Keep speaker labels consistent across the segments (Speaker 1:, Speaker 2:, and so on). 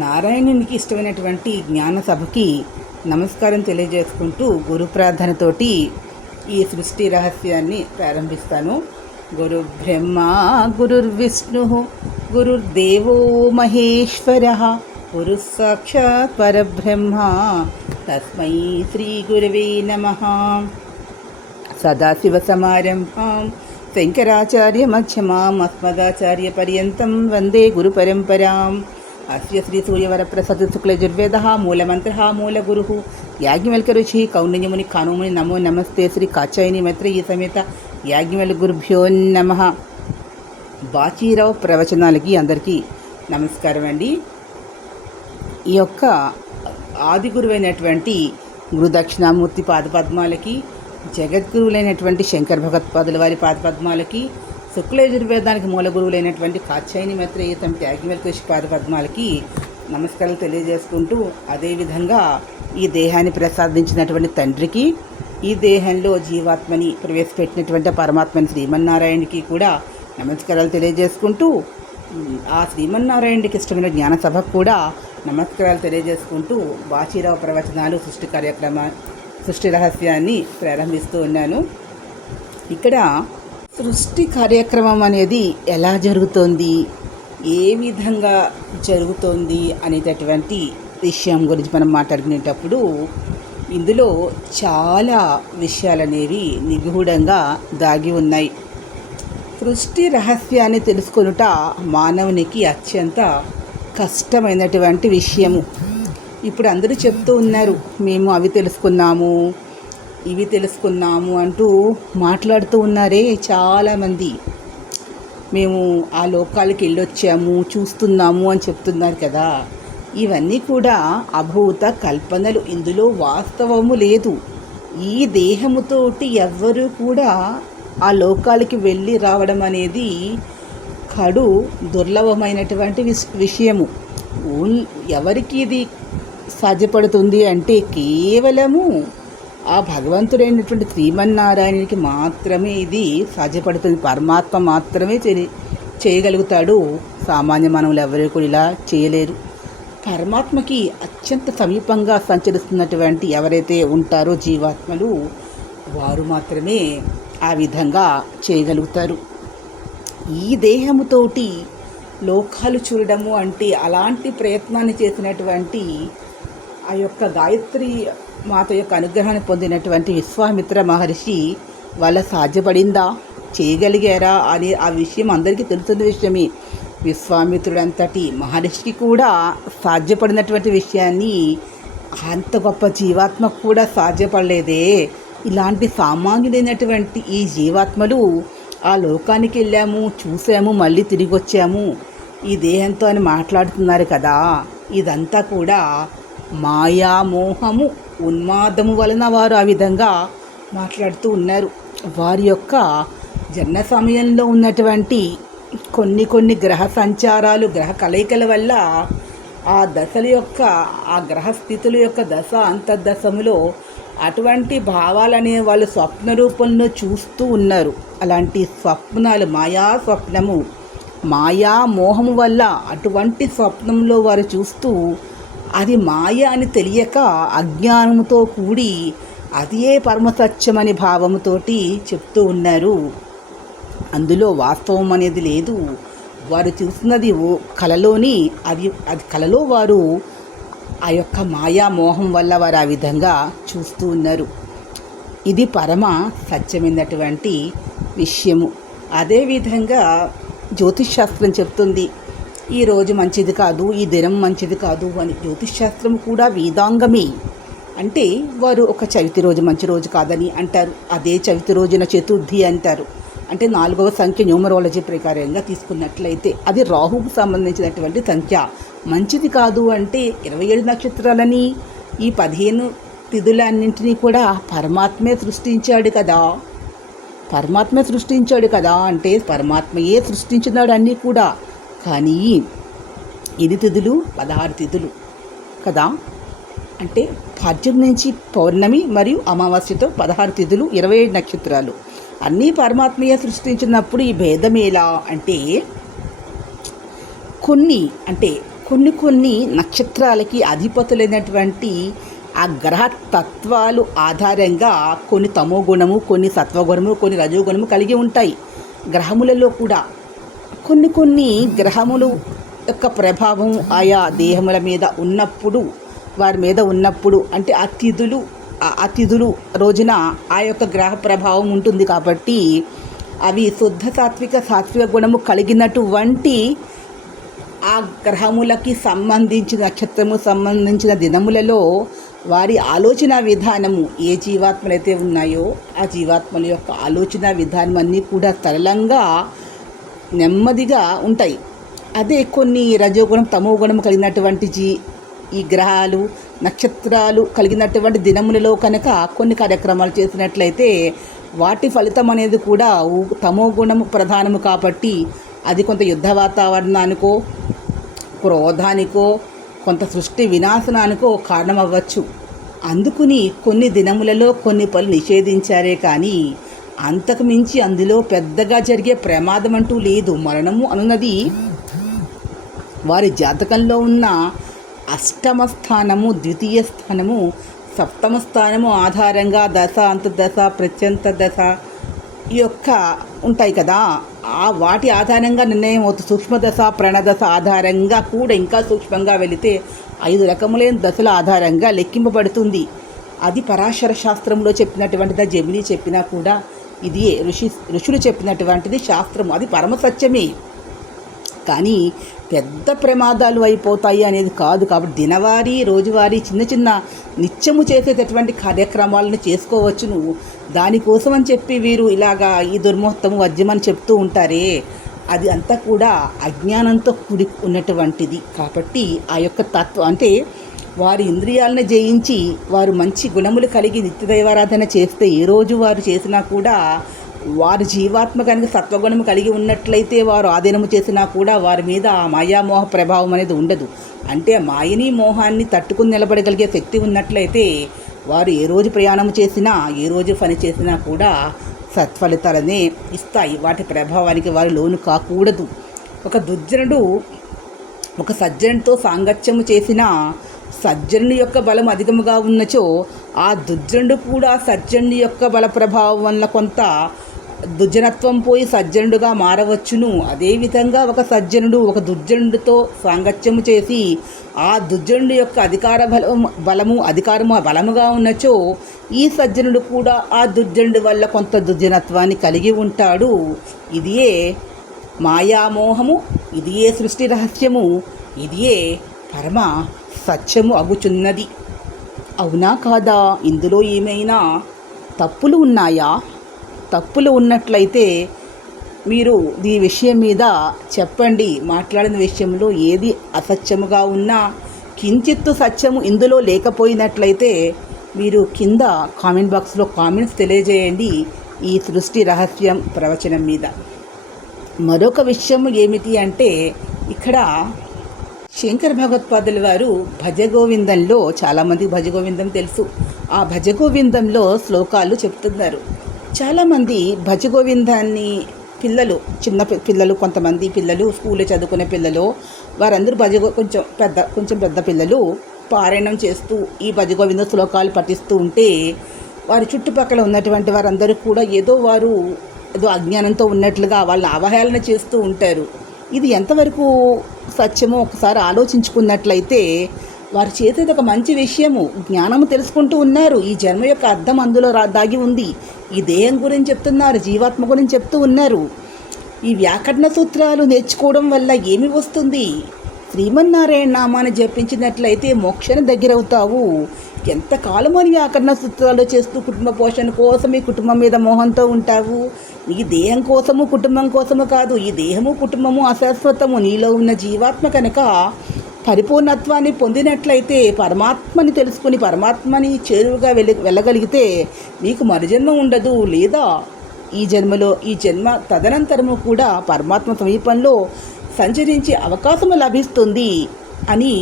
Speaker 1: నారాయణునికి ఇష్టమైనటువంటి జ్ఞాన సభకి నమస్కారం తెలియజేసుకుంటూ గురు ప్రార్థనతోటి ఈ సృష్టి రహస్యాన్ని ప్రారంభిస్తాను గురు బ్రహ్మ గురుర్విష్ణు గురుర్దేవో మహేశ్వర గురు సాక్షాత్ పరబ్రహ్మ తస్మై శ్రీ గురవే నమ సమారంభం శంకరాచార్య మధ్యమాం అస్మదాచార్య పర్యంతం వందే గురు పరంపరాం అస్య శ్రీ సూర్యవరప్రసద్ శుక్లజుర్వేద మూలమంత్ర మూలగురు యాజ్ఞవల్క రుచి కౌండిన్యముని కానుముని నమో నమస్తే శ్రీ కాచాయని మైత్ర ఈ సమేత యాజ్ఞవల్ గురుభ్యో నమ బాచీరావు ప్రవచనాలకి అందరికీ నమస్కారం అండి ఈ యొక్క ఆది గురువైనటువంటి గురుదక్షిణామూర్తి పాదపద్మాలకి జగద్గురువులైనటువంటి శంకర్ భగత్పాదుల వారి పాదపద్మాలకి శుక్లయజుర్వేదానికి మూల గురువులైనటువంటి కాచాయిని మిత్ర ఈతం పాద పద్మాలకి నమస్కారాలు తెలియజేసుకుంటూ అదేవిధంగా ఈ దేహాన్ని ప్రసాదించినటువంటి తండ్రికి ఈ దేహంలో జీవాత్మని ప్రవేశపెట్టినటువంటి పరమాత్మని శ్రీమన్నారాయణకి కూడా నమస్కారాలు తెలియజేసుకుంటూ ఆ శ్రీమన్నారాయణకి ఇష్టమైన జ్ఞానసభకు కూడా నమస్కారాలు తెలియజేసుకుంటూ బాచీరావు ప్రవచనాలు సృష్టి కార్యక్రమ సృష్టి రహస్యాన్ని ప్రారంభిస్తూ ఉన్నాను ఇక్కడ సృష్టి కార్యక్రమం అనేది ఎలా జరుగుతోంది ఏ విధంగా జరుగుతోంది అనేటటువంటి విషయం గురించి మనం మాట్లాడుకునేటప్పుడు ఇందులో చాలా విషయాలు అనేవి నిగూఢంగా దాగి ఉన్నాయి సృష్టి రహస్యాన్ని తెలుసుకొనుట మానవునికి అత్యంత కష్టమైనటువంటి విషయము ఇప్పుడు అందరూ చెప్తూ ఉన్నారు మేము అవి తెలుసుకున్నాము ఇవి తెలుసుకున్నాము అంటూ మాట్లాడుతూ ఉన్నారే చాలామంది మేము ఆ లోకాలకి వెళ్ళొచ్చాము చూస్తున్నాము అని చెప్తున్నారు కదా ఇవన్నీ కూడా అభూత కల్పనలు ఇందులో వాస్తవము లేదు ఈ దేహముతోటి ఎవ్వరూ కూడా ఆ లోకాలకి వెళ్ళి రావడం అనేది కడు దుర్లభమైనటువంటి విషయము ఎవరికి ఇది సాధ్యపడుతుంది అంటే కేవలము ఆ భగవంతుడైనటువంటి శ్రీమన్నారాయణునికి మాత్రమే ఇది సాధ్యపడుతుంది పరమాత్మ మాత్రమే చేయగలుగుతాడు సామాన్య మానవులు ఎవరూ కూడా ఇలా చేయలేరు పరమాత్మకి అత్యంత సమీపంగా సంచరిస్తున్నటువంటి ఎవరైతే ఉంటారో జీవాత్మలు వారు మాత్రమే ఆ విధంగా చేయగలుగుతారు ఈ దేహముతోటి లోకాలు చూడడము అంటే అలాంటి ప్రయత్నాన్ని చేసినటువంటి ఆ యొక్క గాయత్రి మాత యొక్క అనుగ్రహాన్ని పొందినటువంటి విశ్వామిత్ర మహర్షి వాళ్ళ సాధ్యపడిందా చేయగలిగారా అని ఆ విషయం అందరికీ తెలుస్తున్న విషయమే విశ్వామిత్రుడంతటి మహర్షికి కూడా సాధ్యపడినటువంటి విషయాన్ని అంత గొప్ప జీవాత్మ కూడా సాధ్యపడలేదే ఇలాంటి సామాన్యుడైనటువంటి ఈ జీవాత్మలు ఆ లోకానికి వెళ్ళాము చూసాము మళ్ళీ తిరిగి వచ్చాము ఈ దేహంతో అని మాట్లాడుతున్నారు కదా ఇదంతా కూడా మాయామోహము ఉన్మాదము వలన వారు ఆ విధంగా మాట్లాడుతూ ఉన్నారు వారి యొక్క జన్మ సమయంలో ఉన్నటువంటి కొన్ని కొన్ని గ్రహ సంచారాలు గ్రహ కలయికల వల్ల ఆ దశల యొక్క ఆ గ్రహ స్థితుల యొక్క దశ అంతర్దశములో అటువంటి భావాలనే వాళ్ళు స్వప్న రూపంలో చూస్తూ ఉన్నారు అలాంటి స్వప్నాలు మాయా స్వప్నము మాయా మోహము వల్ల అటువంటి స్వప్నంలో వారు చూస్తూ అది మాయ అని తెలియక అజ్ఞానముతో కూడి అదే పరమసత్యమని భావముతోటి చెప్తూ ఉన్నారు అందులో వాస్తవం అనేది లేదు వారు చూస్తున్నది ఓ కళలోని అది అది కళలో వారు ఆ యొక్క మాయా మోహం వల్ల వారు ఆ విధంగా చూస్తూ ఉన్నారు ఇది పరమ సత్యమైనటువంటి విషయము అదేవిధంగా జ్యోతిష్ శాస్త్రం చెప్తుంది ఈ రోజు మంచిది కాదు ఈ దినం మంచిది కాదు అని జ్యోతిషాస్త్రం కూడా వేదాంగమే అంటే వారు ఒక చవితి రోజు మంచి రోజు కాదని అంటారు అదే చవితి రోజున చతుర్థి అంటారు అంటే నాలుగవ సంఖ్య న్యూమరాలజీ ప్రకారంగా తీసుకున్నట్లయితే అది రాహుకు సంబంధించినటువంటి సంఖ్య మంచిది కాదు అంటే ఇరవై ఏడు నక్షత్రాలని ఈ పదిహేను తిథులన్నింటినీ కూడా పరమాత్మే సృష్టించాడు కదా పరమాత్మే సృష్టించాడు కదా అంటే పరమాత్మయే సృష్టించినాడు అన్నీ కూడా కానీ ఎన్ని తిథులు పదహారు తిథులు కదా అంటే పద్దెనిమిది నుంచి పౌర్ణమి మరియు అమావాస్యతో పదహారు తిథులు ఇరవై ఏడు నక్షత్రాలు అన్నీ పరమాత్మీయ సృష్టించినప్పుడు ఈ భేదం ఎలా అంటే కొన్ని అంటే కొన్ని కొన్ని నక్షత్రాలకి అధిపతులైనటువంటి ఆ గ్రహ తత్వాలు ఆధారంగా కొన్ని తమోగుణము కొన్ని సత్వగుణము కొన్ని రజోగుణము కలిగి ఉంటాయి గ్రహములలో కూడా కొన్ని కొన్ని గ్రహములు యొక్క ప్రభావం ఆయా దేహముల మీద ఉన్నప్పుడు వారి మీద ఉన్నప్పుడు అంటే అతిథులు అతిథులు రోజున ఆ యొక్క గ్రహ ప్రభావం ఉంటుంది కాబట్టి అవి శుద్ధ సాత్విక సాత్విక గుణము కలిగినటువంటి ఆ గ్రహములకి సంబంధించిన నక్షత్రము సంబంధించిన దినములలో వారి ఆలోచన విధానము ఏ జీవాత్మలు అయితే ఉన్నాయో ఆ జీవాత్మల యొక్క ఆలోచన విధానం అన్నీ కూడా సరళంగా నెమ్మదిగా ఉంటాయి అదే కొన్ని రజోగుణం తమోగుణం కలిగినటువంటి జీ ఈ గ్రహాలు నక్షత్రాలు కలిగినటువంటి దినములలో కనుక కొన్ని కార్యక్రమాలు చేసినట్లయితే వాటి ఫలితం అనేది కూడా తమో గుణము ప్రధానము కాబట్టి అది కొంత యుద్ధ వాతావరణానికో క్రోధానికో కొంత సృష్టి వినాశనానికో కారణమవ్వచ్చు అందుకుని కొన్ని దినములలో కొన్ని పనులు నిషేధించారే కానీ అంతకు మించి అందులో పెద్దగా జరిగే ప్రమాదం అంటూ లేదు మరణము అనున్నది వారి జాతకంలో ఉన్న అష్టమ స్థానము ద్వితీయ స్థానము సప్తమ స్థానము ఆధారంగా దశ అంతర్దశ ప్రత్యంత దశ యొక్క ఉంటాయి కదా ఆ వాటి ఆధారంగా నిర్ణయం అవుతుంది సూక్ష్మదశ ప్రణదశ ఆధారంగా కూడా ఇంకా సూక్ష్మంగా వెళితే ఐదు రకములైన దశల ఆధారంగా లెక్కింపబడుతుంది అది పరాశర శాస్త్రంలో చెప్పినటువంటిదా జమిని చెప్పినా కూడా ఇది ఋషి ఋషులు చెప్పినటువంటిది శాస్త్రము అది పరమసత్యమే కానీ పెద్ద ప్రమాదాలు అయిపోతాయి అనేది కాదు కాబట్టి దినవారీ రోజువారీ చిన్న చిన్న నిత్యము చేసేటటువంటి కార్యక్రమాలను చేసుకోవచ్చును దానికోసం అని చెప్పి వీరు ఇలాగా ఈ దుర్మోహత్తము వద్యమని చెప్తూ ఉంటారే అది అంతా కూడా అజ్ఞానంతో కూడి ఉన్నటువంటిది కాబట్టి ఆ యొక్క తత్వం అంటే వారి ఇంద్రియాలను జయించి వారు మంచి గుణములు కలిగి నిత్యదైవారాధన చేస్తే ఏ రోజు వారు చేసినా కూడా వారు జీవాత్మ కనుక సత్వగుణం కలిగి ఉన్నట్లయితే వారు ఆధీనము చేసినా కూడా వారి మీద ఆ మాయామోహ ప్రభావం అనేది ఉండదు అంటే మాయని మోహాన్ని తట్టుకుని నిలబడగలిగే శక్తి ఉన్నట్లయితే వారు ఏ రోజు ప్రయాణం చేసినా ఏ రోజు పని చేసినా కూడా సత్ఫలితాలనే ఇస్తాయి వాటి ప్రభావానికి వారు లోను కాకూడదు ఒక దుర్జనుడు ఒక సజ్జనుడితో సాంగత్యము చేసినా సజ్జనుని యొక్క బలం అధికముగా ఉన్నచో ఆ దుర్జనుడు కూడా సజ్జనుని యొక్క బల ప్రభావం వల్ల కొంత దుర్జనత్వం పోయి సజ్జనుడుగా మారవచ్చును అదేవిధంగా ఒక సజ్జనుడు ఒక దుర్జనుడితో సాంగత్యము చేసి ఆ దుర్జనుడు యొక్క అధికార బలం బలము అధికారము బలముగా ఉన్నచో ఈ సజ్జనుడు కూడా ఆ దుర్జనుడి వల్ల కొంత దుర్జనత్వాన్ని కలిగి ఉంటాడు ఇదియే మాయామోహము ఇదియే సృష్టి రహస్యము ఇదియే పరమ సత్యము అగుచున్నది అవునా కాదా ఇందులో ఏమైనా తప్పులు ఉన్నాయా తప్పులు ఉన్నట్లయితే మీరు ఈ విషయం మీద చెప్పండి మాట్లాడిన విషయంలో ఏది అసత్యముగా ఉన్నా కించిత్తు సత్యము ఇందులో లేకపోయినట్లయితే మీరు కింద కామెంట్ బాక్స్లో కామెంట్స్ తెలియజేయండి ఈ సృష్టి రహస్యం ప్రవచనం మీద మరొక విషయం ఏమిటి అంటే ఇక్కడ శంకర భగవత్పాదుల వారు భజగోవిందంలో చాలామంది భజగోవిందం తెలుసు ఆ భజగోవిందంలో శ్లోకాలు చెప్తున్నారు చాలామంది భజగోవిందాన్ని పిల్లలు చిన్న పిల్లలు కొంతమంది పిల్లలు స్కూల్లో చదువుకునే పిల్లలు వారందరూ భజగో కొంచెం పెద్ద కొంచెం పెద్ద పిల్లలు పారాయణం చేస్తూ ఈ భజగోవింద శ్లోకాలు పఠిస్తూ ఉంటే వారి చుట్టుపక్కల ఉన్నటువంటి వారందరూ కూడా ఏదో వారు ఏదో అజ్ఞానంతో ఉన్నట్లుగా వాళ్ళని అవహేళన చేస్తూ ఉంటారు ఇది ఎంతవరకు సత్యమో ఒకసారి ఆలోచించుకున్నట్లయితే వారు చేసేది ఒక మంచి విషయము జ్ఞానము తెలుసుకుంటూ ఉన్నారు ఈ జన్మ యొక్క అర్థం అందులో దాగి ఉంది ఈ దేహం గురించి చెప్తున్నారు జీవాత్మ గురించి చెప్తూ ఉన్నారు ఈ వ్యాకరణ సూత్రాలు నేర్చుకోవడం వల్ల ఏమి వస్తుంది శ్రీమన్నారాయణ నామాన్ని జపించినట్లయితే మోక్షణ దగ్గరవుతావు ఎంతకాలం నీ ఆకరణ సూత్రాలు చేస్తూ కుటుంబ పోషణ కోసం ఈ కుటుంబం మీద మోహంతో ఉంటావు నీ దేహం కోసము కుటుంబం కోసము కాదు ఈ దేహము కుటుంబము అశాశ్వతము నీలో ఉన్న జీవాత్మ కనుక పరిపూర్ణత్వాన్ని పొందినట్లయితే పరమాత్మని తెలుసుకుని పరమాత్మని చేరువుగా వెళ్ళ వెళ్ళగలిగితే నీకు మరుజన్మ ఉండదు లేదా ఈ జన్మలో ఈ జన్మ తదనంతరము కూడా పరమాత్మ సమీపంలో సంచరించే అవకాశము లభిస్తుంది అని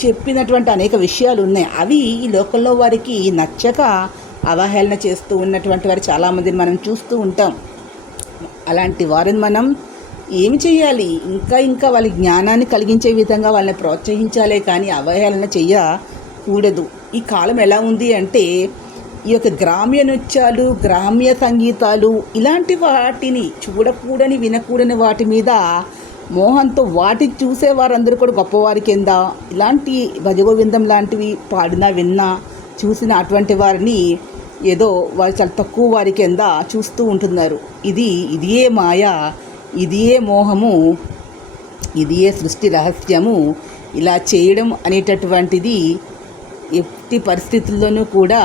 Speaker 1: చెప్పినటువంటి అనేక విషయాలు ఉన్నాయి అవి ఈ లోకంలో వారికి నచ్చక అవహేళన చేస్తూ ఉన్నటువంటి వారు చాలామందిని మనం చూస్తూ ఉంటాం అలాంటి వారిని మనం ఏమి చేయాలి ఇంకా ఇంకా వాళ్ళ జ్ఞానాన్ని కలిగించే విధంగా వాళ్ళని ప్రోత్సహించాలే కానీ అవహేళన చేయకూడదు ఈ కాలం ఎలా ఉంది అంటే ఈ యొక్క గ్రామ్య నృత్యాలు గ్రామ్య సంగీతాలు ఇలాంటి వాటిని చూడకూడని వినకూడని వాటి మీద మోహన్తో వాటి చూసే వారందరూ కూడా గొప్పవారి కింద ఇలాంటి భజగోవిందం లాంటివి పాడినా విన్నా చూసిన అటువంటి వారిని ఏదో వారు చాలా తక్కువ వారి కింద చూస్తూ ఉంటున్నారు ఇది ఇదియే మాయ ఇదియే మోహము ఇదియే సృష్టి రహస్యము ఇలా చేయడం అనేటటువంటిది ఎట్టి పరిస్థితుల్లోనూ కూడా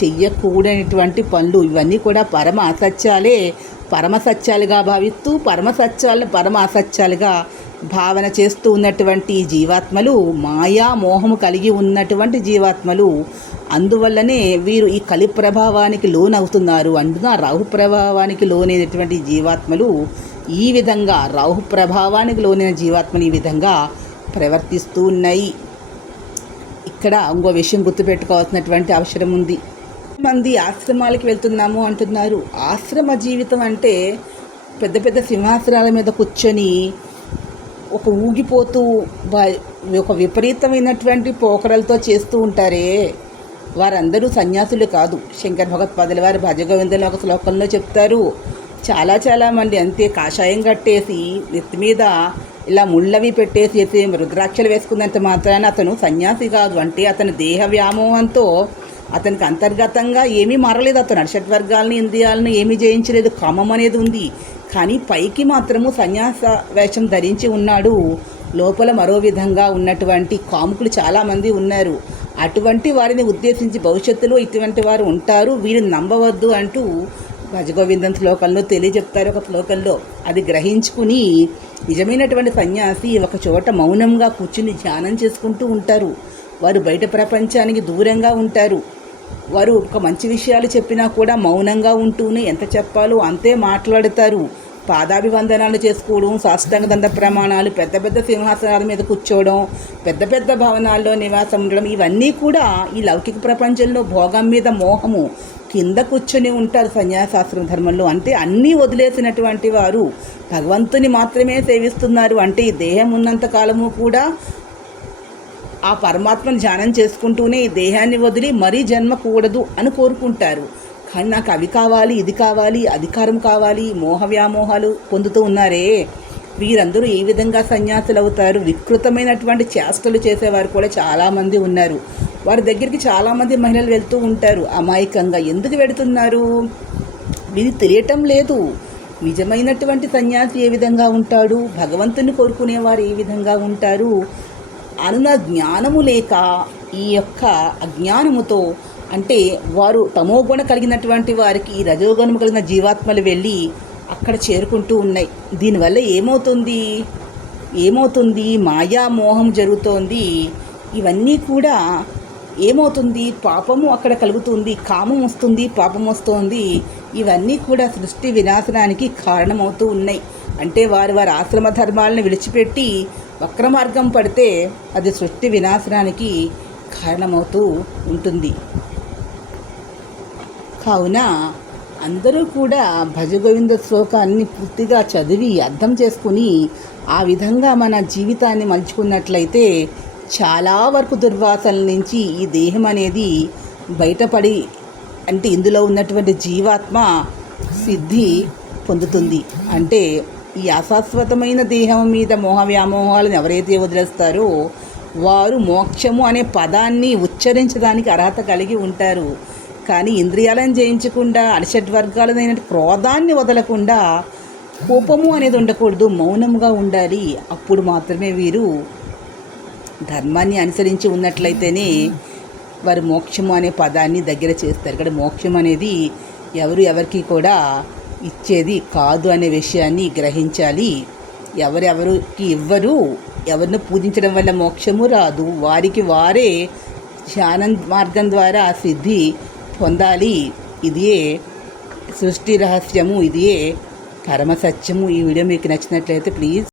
Speaker 1: చెయ్యకూడనటువంటి పనులు ఇవన్నీ కూడా పరమ అసత్యాలే పరమసత్యాలుగా భావిస్తూ పరమసత్యాలను పరమ అసత్యాలుగా భావన చేస్తూ ఉన్నటువంటి జీవాత్మలు మాయా మోహము కలిగి ఉన్నటువంటి జీవాత్మలు అందువల్లనే వీరు ఈ కలి ప్రభావానికి లోనవుతున్నారు అందున రాహు ప్రభావానికి లోనైనటువంటి జీవాత్మలు ఈ విధంగా రాహు ప్రభావానికి లోనైన జీవాత్మలు ఈ విధంగా ప్రవర్తిస్తూ ఉన్నాయి ఇక్కడ ఇంకో విషయం గుర్తుపెట్టుకోవాల్సినటువంటి అవసరం ఉంది మంది ఆశ్రమాలకి వెళ్తున్నాము అంటున్నారు ఆశ్రమ జీవితం అంటే పెద్ద పెద్ద సింహాసనాల మీద కూర్చొని ఒక ఊగిపోతూ ఒక విపరీతమైనటువంటి పోకరలతో చేస్తూ ఉంటారే వారందరూ సన్యాసులు కాదు శంకర్ భగవత్పాదుల వారు భజగోవిందని ఒక శ్లోకంలో చెప్తారు చాలా చాలా మంది అంతే కాషాయం కట్టేసి నెత్తి మీద ఇలా ముళ్ళవి పెట్టేసి రుద్రాక్షలు వేసుకున్నంత మాత్రాన అతను సన్యాసి కాదు అంటే అతను దేహ వ్యామోహంతో అతనికి అంతర్గతంగా ఏమీ మారలేదు అతను అడిషట్ వర్గాలని ఇంద్రియాలను ఏమీ జయించలేదు కామం అనేది ఉంది కానీ పైకి మాత్రము సన్యాస వేషం ధరించి ఉన్నాడు లోపల మరో విధంగా ఉన్నటువంటి కాముకులు చాలామంది ఉన్నారు అటువంటి వారిని ఉద్దేశించి భవిష్యత్తులో ఇటువంటి వారు ఉంటారు వీరిని నమ్మవద్దు అంటూ భజగోవిందం శ్లోకంలో తెలియజెప్తారు ఒక శ్లోకంలో అది గ్రహించుకుని నిజమైనటువంటి సన్యాసి ఒక చోట మౌనంగా కూర్చుని ధ్యానం చేసుకుంటూ ఉంటారు వారు బయట ప్రపంచానికి దూరంగా ఉంటారు వారు ఒక మంచి విషయాలు చెప్పినా కూడా మౌనంగా ఉంటూనే ఎంత చెప్పాలో అంతే మాట్లాడతారు పాదాభివందనాలు చేసుకోవడం సాష్టాంగ దంద ప్రమాణాలు పెద్ద పెద్ద సింహాసనాల మీద కూర్చోవడం పెద్ద పెద్ద భవనాల్లో నివాసం ఉండడం ఇవన్నీ కూడా ఈ లౌకిక ప్రపంచంలో భోగం మీద మోహము కింద కూర్చొని ఉంటారు సన్యాసాస్త్రం ధర్మంలో అంటే అన్నీ వదిలేసినటువంటి వారు భగవంతుని మాత్రమే సేవిస్తున్నారు అంటే ఈ దేహం ఉన్నంత కాలము కూడా ఆ పరమాత్మను ధ్యానం చేసుకుంటూనే ఈ దేహాన్ని వదిలి మరీ జన్మ కూడదు అని కోరుకుంటారు కానీ నాకు అవి కావాలి ఇది కావాలి అధికారం కావాలి మోహ వ్యామోహాలు పొందుతూ ఉన్నారే వీరందరూ ఏ విధంగా సన్యాసులు అవుతారు వికృతమైనటువంటి చేష్టలు చేసేవారు కూడా చాలామంది ఉన్నారు వారి దగ్గరికి చాలామంది మహిళలు వెళ్తూ ఉంటారు అమాయకంగా ఎందుకు వెడుతున్నారు వీరి తెలియటం లేదు నిజమైనటువంటి సన్యాసి ఏ విధంగా ఉంటాడు భగవంతుని కోరుకునేవారు ఏ విధంగా ఉంటారు అనున జ్ఞానము లేక ఈ యొక్క అజ్ఞానముతో అంటే వారు తమో గుణ కలిగినటువంటి వారికి ఈ రజోగుణము కలిగిన జీవాత్మలు వెళ్ళి అక్కడ చేరుకుంటూ ఉన్నాయి దీనివల్ల ఏమవుతుంది ఏమవుతుంది మాయామోహం జరుగుతోంది ఇవన్నీ కూడా ఏమవుతుంది పాపము అక్కడ కలుగుతుంది కామం వస్తుంది పాపం వస్తుంది ఇవన్నీ కూడా సృష్టి వినాశనానికి కారణమవుతూ ఉన్నాయి అంటే వారు వారి ఆశ్రమ ధర్మాలను విడిచిపెట్టి వక్రమార్గం పడితే అది సృష్టి వినాశనానికి కారణమవుతూ ఉంటుంది కావున అందరూ కూడా భజగోవింద శ్లోకాన్ని పూర్తిగా చదివి అర్థం చేసుకుని ఆ విధంగా మన జీవితాన్ని మలుచుకున్నట్లయితే చాలా వరకు దుర్వాసనల నుంచి ఈ దేహం అనేది బయటపడి అంటే ఇందులో ఉన్నటువంటి జీవాత్మ సిద్ధి పొందుతుంది అంటే ఈ అశాశ్వతమైన దేహం మీద మోహ వ్యామోహాలను ఎవరైతే వదిలేస్తారో వారు మోక్షము అనే పదాన్ని ఉచ్చరించడానికి అర్హత కలిగి ఉంటారు కానీ ఇంద్రియాలను జయించకుండా అరిషడ్ వర్గాలైన క్రోధాన్ని వదలకుండా కోపము అనేది ఉండకూడదు మౌనంగా ఉండాలి అప్పుడు మాత్రమే వీరు ధర్మాన్ని అనుసరించి ఉన్నట్లయితేనే వారు మోక్షము అనే పదాన్ని దగ్గర చేస్తారు ఇక్కడ మోక్షం అనేది ఎవరు ఎవరికి కూడా ఇచ్చేది కాదు అనే విషయాన్ని గ్రహించాలి ఎవరెవరికి ఇవ్వరు ఎవరిని పూజించడం వల్ల మోక్షము రాదు వారికి వారే ధ్యానం మార్గం ద్వారా సిద్ధి పొందాలి ఇదియే సృష్టి రహస్యము ఇదియే పరమసత్యము ఈ వీడియో మీకు నచ్చినట్లయితే ప్లీజ్